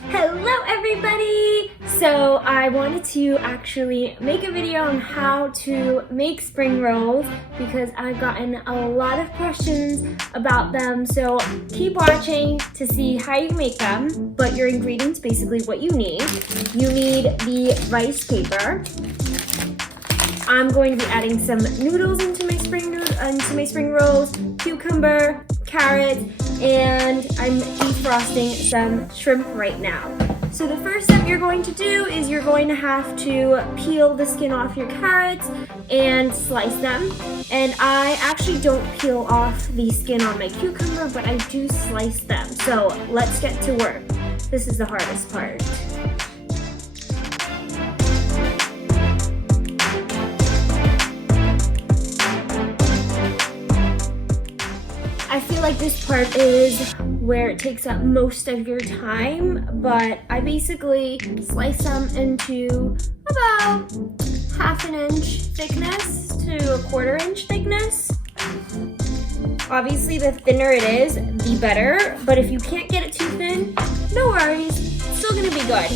Hello everybody! So I wanted to actually make a video on how to make spring rolls because I've gotten a lot of questions about them. So keep watching to see how you make them, but your ingredients, basically what you need. You need the rice paper. I'm going to be adding some noodles into my spring rolls, cucumber, carrots, and I'm defrosting some shrimp right now. So the first step you're going to do is you're going to have to peel the skin off your carrots and slice them. And I actually don't peel off the skin on my cucumber, but I do slice them. So let's get to work. This is the hardest part. I feel like this part is where it takes up most of your time, but I basically slice them into about half an inch thickness to a quarter-inch thickness. Obviously, the thinner it is, the better, but if you can't get it too thin, no worries, it's still gonna be good.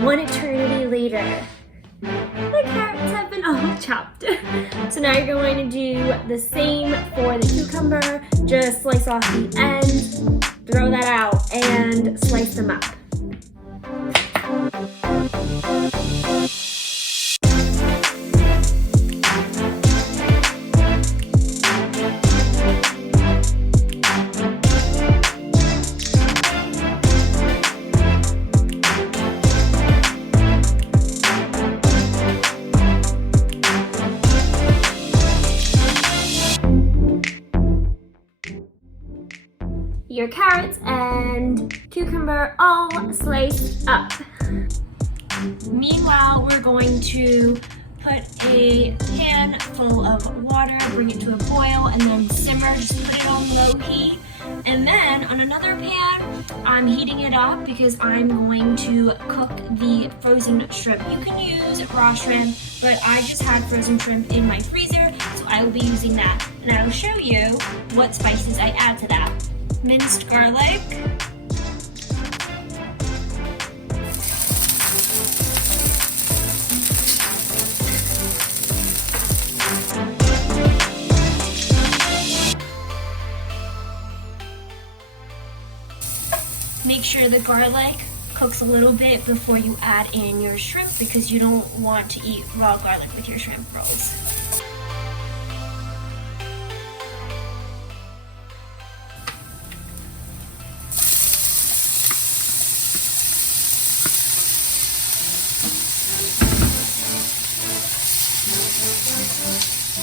One eternity later, the carrots have been all chopped. So now you're going to do the same for the cucumber. Just slice off the end, throw that out, and slice them up. Your carrots and cucumber all sliced up. Meanwhile, we're going to put a pan full of water, bring it to a boil, and then simmer. Just put it on low heat. And then on another pan, I'm heating it up because I'm going to cook the frozen shrimp. You can use raw shrimp, but I just had frozen shrimp in my freezer, so I will be using that. And I will show you what spices I add to that. Minced garlic, make sure the garlic cooks a little bit before you add in your shrimp because you don't want to eat raw garlic with your shrimp rolls.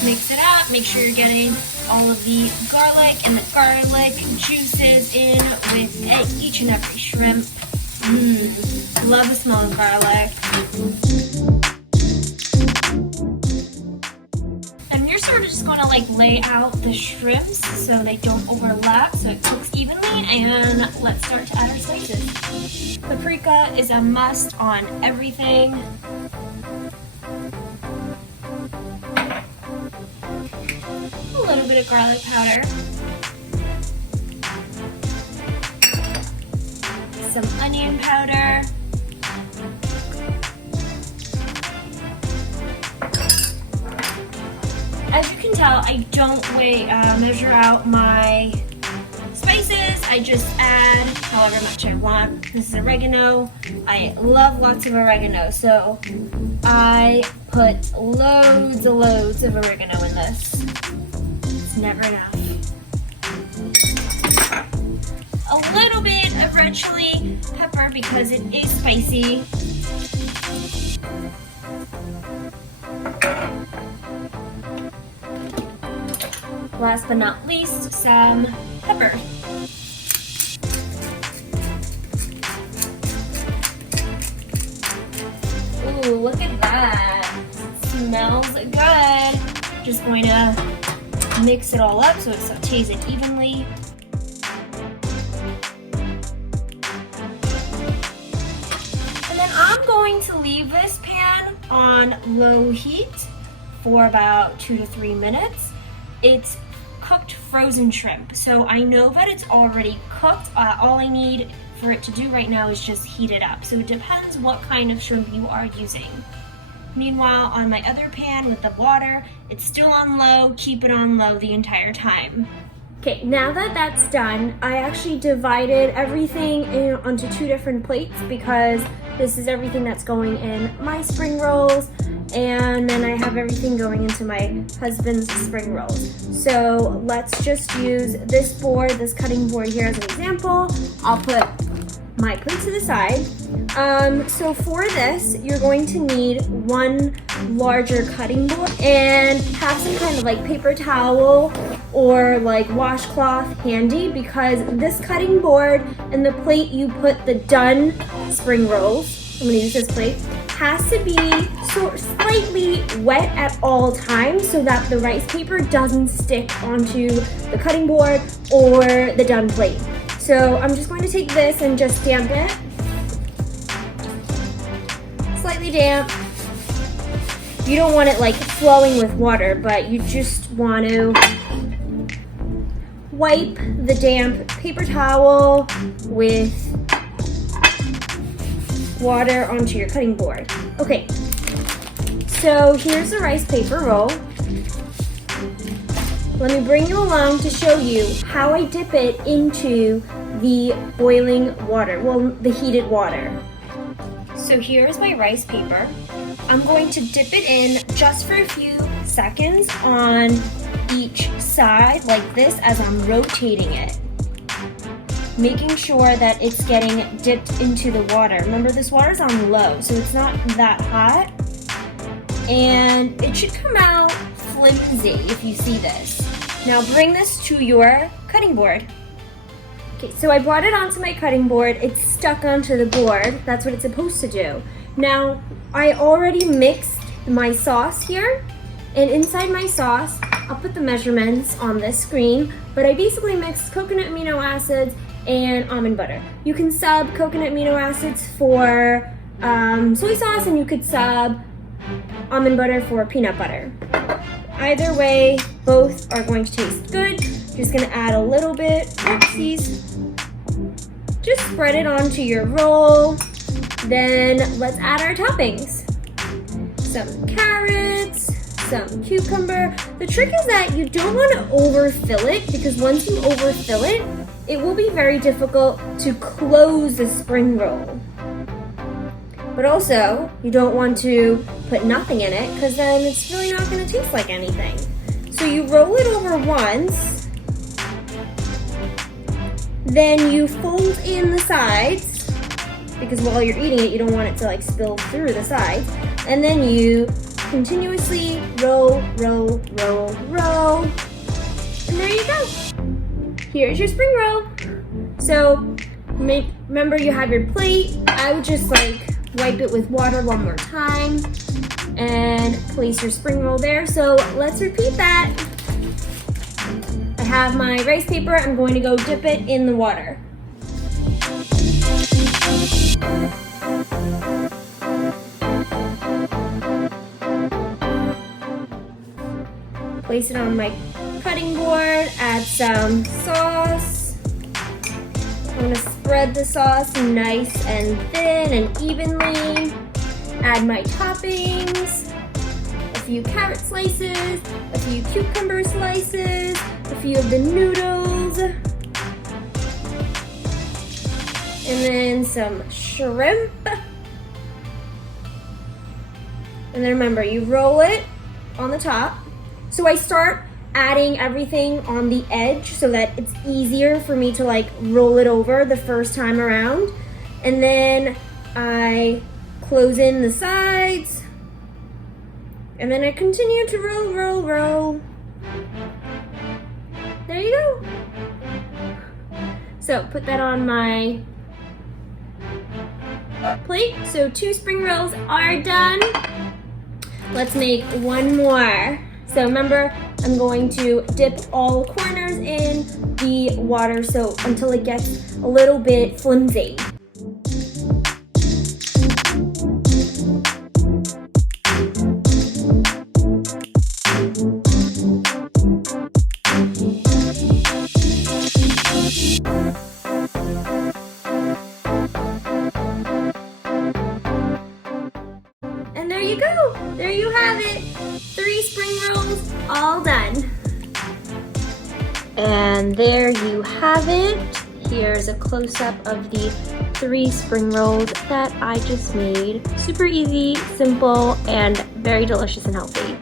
Mix it up, make sure you're getting all of the garlic and the garlic juices in with each and every shrimp. Love the smell of garlic. And you're sort of just going to like lay out the shrimps so they don't overlap, so it cooks evenly, and let's start to add our spices. Paprika is a must on everything. A little bit of garlic powder, some onion powder, as you can tell, I don't measure out my spices. I just add however much I want. This is oregano. I love lots of oregano, so I put loads of oregano in this. It's never enough. A little bit of red chili pepper because it is spicy. Last but not least, some pepper. Ooh, look at that. It smells good. Just going to mix it all up so it sautés it evenly. And then I'm going to leave this pan on low heat for about 2 to 3 minutes. It's cooked frozen shrimp, so I know that it's already cooked. All I need for it to do right now is just heat it up. So it depends what kind of shrimp you are using. Meanwhile, on my other pan with the water, it's still on low. Keep it on low the entire time. Okay, now that that's done, I actually divided everything onto 2 different plates because this is everything that's going in my spring rolls, and then I have everything going into my husband's spring rolls. So let's just use this board, this cutting board here as an example. I'll put my plate to the side. So for this, you're going to need one larger cutting board and have some kind of like paper towel or like washcloth handy, because this cutting board and the plate you put the done spring rolls, I'm gonna use this plate, has to be slightly wet at all times so that the rice paper doesn't stick onto the cutting board or the done plate. So I'm just going to take this and just damp it. Slightly damp. You don't want it like flowing with water, but you just want to wipe the damp paper towel with water onto your cutting board. Okay, so here's the rice paper roll. Let me bring you along to show you how I dip it into the boiling water, well, the heated water. So here's my rice paper. I'm going to dip it in just for a few seconds on each side like this as I'm rotating it, making sure that it's getting dipped into the water. Remember, this water's on low, so it's not that hot, and it should come out flimsy if you see this. Now bring this to your cutting board. Okay, so I brought it onto my cutting board. It's stuck onto the board. That's what it's supposed to do. Now, I already mixed my sauce here, and inside my sauce, I'll put the measurements on this screen, but I basically mixed coconut amino acids and almond butter. You can sub coconut amino acids for soy sauce, and you could sub almond butter for peanut butter. Either way, both are going to taste good. Just gonna add a little bit, oopsies. Just spread it onto your roll. Then let's add our toppings. Some carrots, some cucumber. The trick is that you don't want to overfill it, because once you overfill it, it will be very difficult to close the spring roll. But also, you don't want to put nothing in it, because then it's really not going to taste like anything. So you roll it over once, then you fold in the sides, because while you're eating it, you don't want it to like spill through the sides, and then you continuously roll, roll, roll, roll, and there you go. Here's your spring roll. So remember, you have your plate. I would just like wipe it with water one more time and place your spring roll there. So let's repeat that. I have my rice paper. I'm going to go dip it in the water. Place it on my cutting board, add some sauce. I'm gonna spread the sauce nice and thin and evenly. Add my toppings, a few carrot slices, a few cucumber slices, a few of the noodles, and then some shrimp. And then remember, you roll it on the top. So I start adding everything on the edge so that it's easier for me to like roll it over the first time around. And then I close in the sides. And then I continue to roll, roll, roll. There you go. So put that on my plate. So 2 spring rolls are done. Let's make one more. So remember, I'm going to dip all the corners in the water so until it gets a little bit flimsy. And there you go. There you have it. 3 spring rolls all done. And there you have it. Here's a close-up of the 3 spring rolls that I just made. Super easy, simple, and very delicious and healthy.